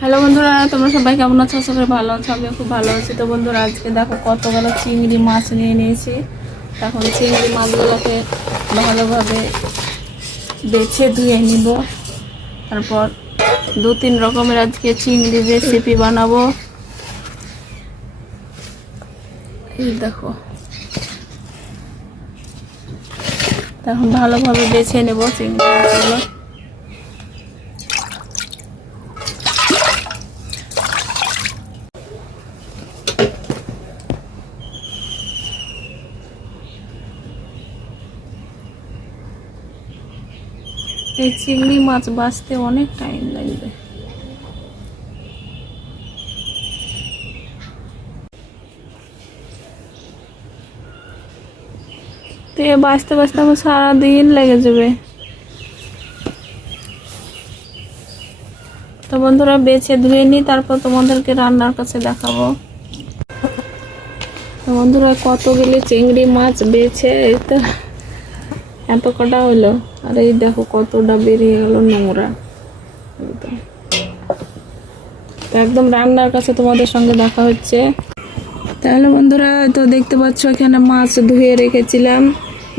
Hello বন্ধুরা, তোমরা সবাই কেমন আছো? আশা করি ভালো আছো। আমিও খুব ভালো আছি। তো বন্ধুরা, আজকে দেখো কতগুলো চিংড়ি মাছ নিয়ে নিয়েছি। এখন চিংড়ি মাছগুলোকে ভালোভাবে বেছে ধুয়ে নিব। তারপর 2-3 রকমের আজকে চিংড়ি রেসিপি বানাবো। এই দেখো, এখন ভালোভাবে বেছে নেব চিংড়ি মাছগুলো। এই চিংড়ি মাছ বাছতে অনেক টাইম লাগবে। তো বাছতে বাছতে আমার সারাদিন লেগে যাবে। তো বন্ধুরা, বেছে ধুয়ে নিই, তারপর তোমাদেরকে রান্নার কাছে দেখাবো। তো বন্ধুরা, কতগুলি চিংড়ি মাছ বেছে তো এত কটা হলো। আর এই দেখো কতটা বেরিয়ে গেল নোংরা। তো একদম রান্নার কাছে তোমাদের সঙ্গে দেখা হচ্ছে। তাহলে বন্ধুরা, তো দেখতে পাচ্ছ এখানে মাছ ধুয়ে রেখেছিলাম,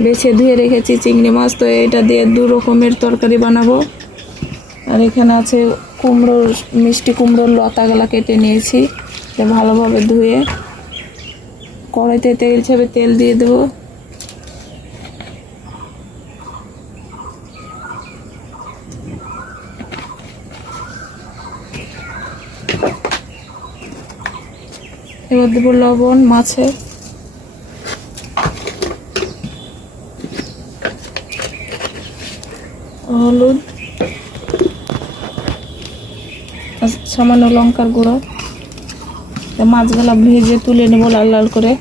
বেছে ধুয়ে রেখেছি চিংড়ি মাছ। তো এটা দিয়ে 2 রকমের তরকারি বানাবো। আর এখানে আছে কুমড়োর, মিষ্টি কুমড়োর লতাগুলা কেটে নিয়েছি। তো ভালোভাবে ধুয়ে কড়াইতে তেল দিয়ে দেবো। এবার দেবো লবণ মাছে, হলুদ, সামান্য লঙ্কার গুঁড়ো। মাছগুলা ভেজে তুলে নেবো লাল লাল করে।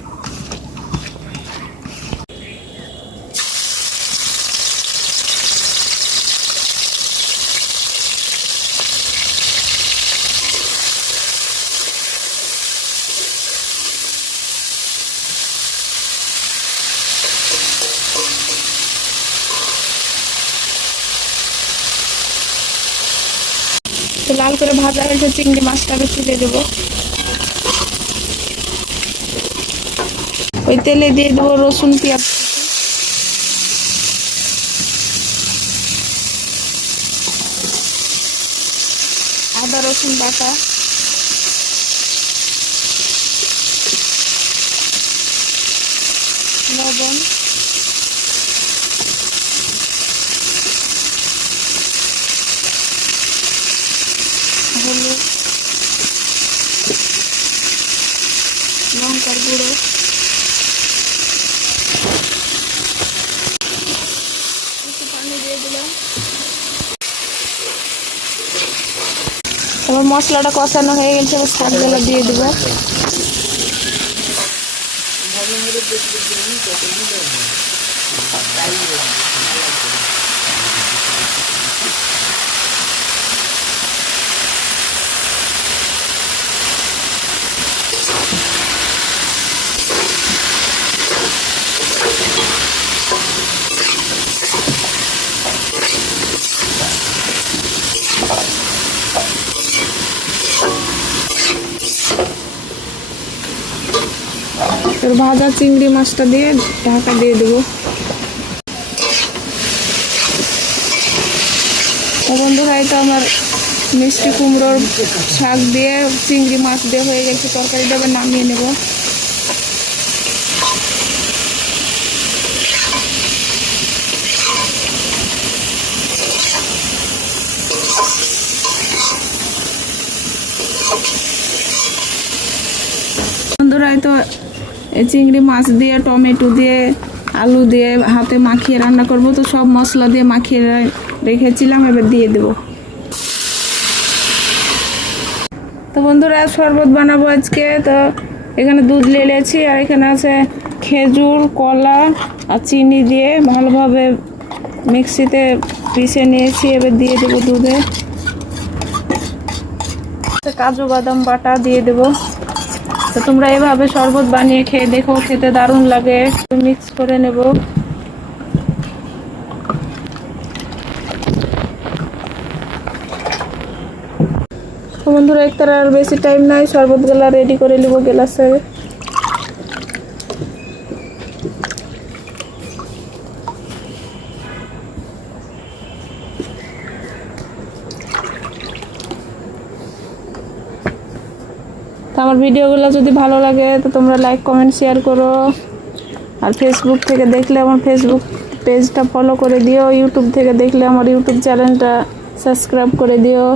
তো লাল করে ভাজা হয়েছে চিংড়ি মাছটাকে তুলে দেবো। ওই তেলে দিয়ে দেবো রসুন, পেঁয়াজ, আদা রসুন বাটা, লবণ, হলুদ, লঙ্কার গুঁড়ো, একটু পানি দিয়ে দিলাম। এবার মশলাটা কষানো হয়ে গেছে, শাকগুলো দিয়ে দেবো। ভাজা চিংড়ি মাছটা দিয়ে ঢাকা দিয়ে দেবো। বন্ধুরা, এটা আমার মিষ্টি কুমড়োর শাক দিয়ে চিংড়ি মাছ দিয়ে হয়ে গেছে তরকারিটা। এবার নামিয়ে নেব। বন্ধুরা, তো এই চিংড়ি মাছ দিয়ে, টমেটো দিয়ে, আলু দিয়ে হাতে মাখিয়ে রান্না করব। তো সব মশলা দিয়ে মাখিয়ে রেখেছিলাম, এবার দিয়ে দেব। তো বন্ধুরা, শরবত বানাবো আজকে। তো এখানে দুধ লেছি, আর এখানে আছে খেজুর, কলা আর চিনি দিয়ে ভালোভাবে মিক্সিতে পিষে নিয়েছি। এবার দিয়ে দেবো দুধে। কাজু বাদাম বাটা দিয়ে দেবো। তো তোমরা এভাবে শরবত বানিয়ে খেয়ে দেখো, খেতে দারুণ লাগে। মিক্স করে নেব। দেখো বন্ধুরা, একটার আর বেশি টাইম নাই, শরবত গুলা রেডি করে নিব গ্লাসে। তো আমার ভিডিওগুলো যদি ভালো লাগে তো তোমরা লাইক কমেন্ট শেয়ার করো। আর ফেসবুক থেকে দেখলে আমার ফেসবুক পেজটা ফলো করে দিও, ইউটিউব থেকে দেখলে আমার ইউটিউব চ্যানেলটা সাবস্ক্রাইব করে দিও।